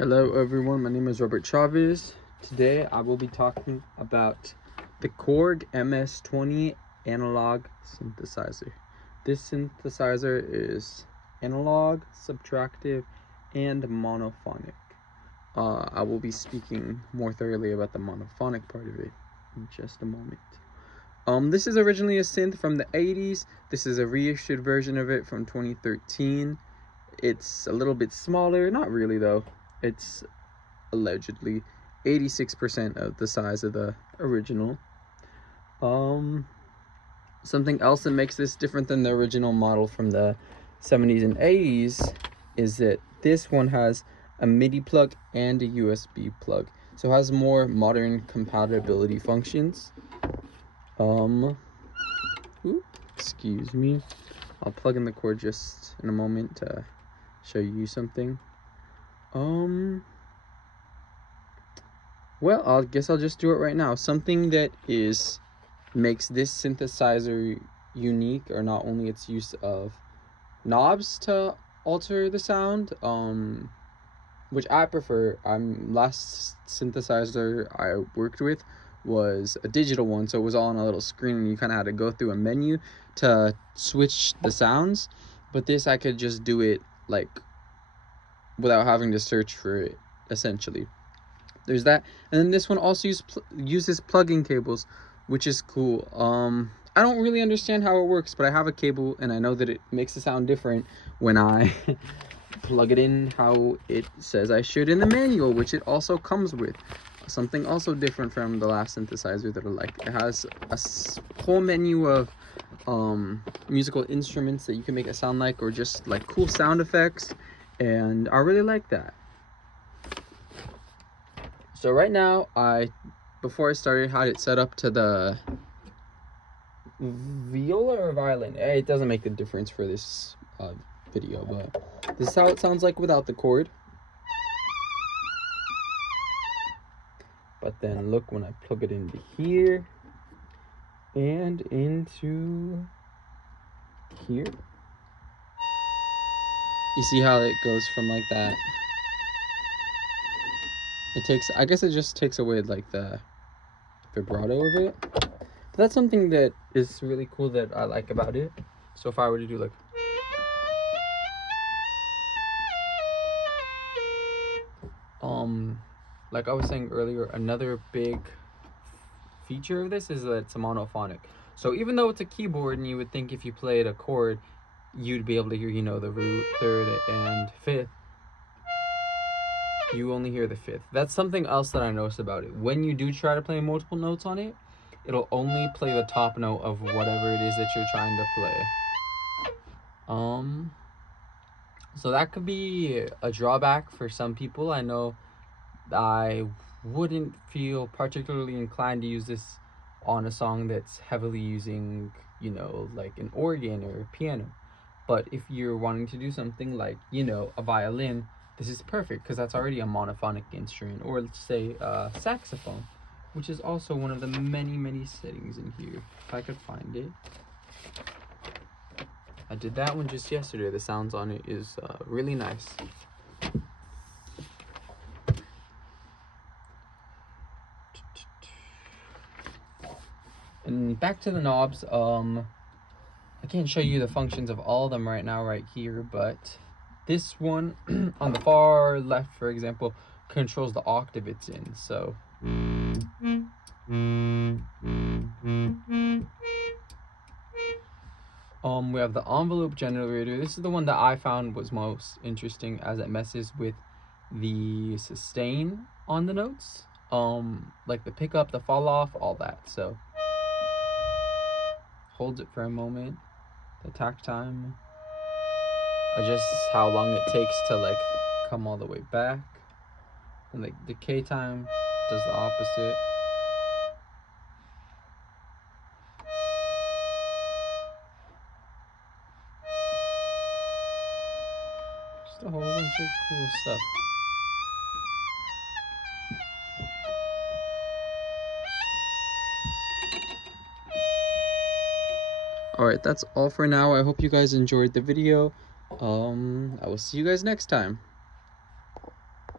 Hello everyone, my name is Robert Chavez. Today I will be talking about the Korg MS-20 analog synthesizer. This synthesizer is analog, subtractive, and monophonic. I will be speaking more thoroughly about the monophonic part of it in just a moment. This is originally a synth from the 80s. This is a reissued version of it from 2013. It's a little bit smaller, not really though. It's allegedly 86% of the size of the original. Something else that makes this different than the original model from the 70s and 80s is that this one has a MIDI plug and a USB plug, so it has more modern compatibility functions. Excuse me, I'll plug in the cord just in a moment to show you something. Well, I guess I'll just do it right now. Something that makes this synthesizer unique are not only its use of knobs to alter the sound, which I prefer. Last synthesizer I worked with was a digital one, so it was all on a little screen and you kind of had to go through a menu to switch the sounds. But this, I could just do it like without having to search for it, essentially. There's that. And then this one also uses plug-in cables, which is cool. I don't really understand how it works, but I have a cable and I know that it makes the sound different when I plug it in how it says I should in the manual, which it also comes with. Something also different from the last synthesizer that I like. It has a whole menu of musical instruments that you can make it sound like, or just like cool sound effects, and I really like that. So right now, before I started, had it set up to the viola or violin. It doesn't make a difference for this video, but this is how it sounds like without the cord. But then look when I plug it into here and into here. You see how it goes from like that? I guess it just takes away like the vibrato of it. But that's something that is really cool that I like about it. So if I were to do like I was saying earlier, another big feature of this is that it's a monophonic. So even though it's a keyboard and you would think if you played a chord, you'd be able to hear, you know, the root, third, and fifth, you only hear the fifth. That's something else that I noticed about it. When you do try to play multiple notes on it, it'll only play the top note of whatever it is that you're trying to play. So that could be a drawback for some people. I know I wouldn't feel particularly inclined to use this on a song that's heavily using, you know, like an organ or a piano. But if you're wanting to do something like, you know, a violin, this is perfect because that's already a monophonic instrument. Or let's say a saxophone, which is also one of the many settings in here, if I could find it. I did that one just yesterday. The sounds on it is really nice. And back to the knobs. I can't show you the functions of all of them right now right here, but this one on the far left, for example, controls the octave it's in. So we have the envelope generator. This is the one that I found was most interesting, as it messes with the sustain on the notes, like the pickup, the fall off, all that. So holds it for a moment. The attack time adjusts how long it takes to like come all the way back, and like decay time does the opposite. Just a whole bunch of cool stuff. Alright, that's all for now. I hope you guys enjoyed the video. I will see you guys next time.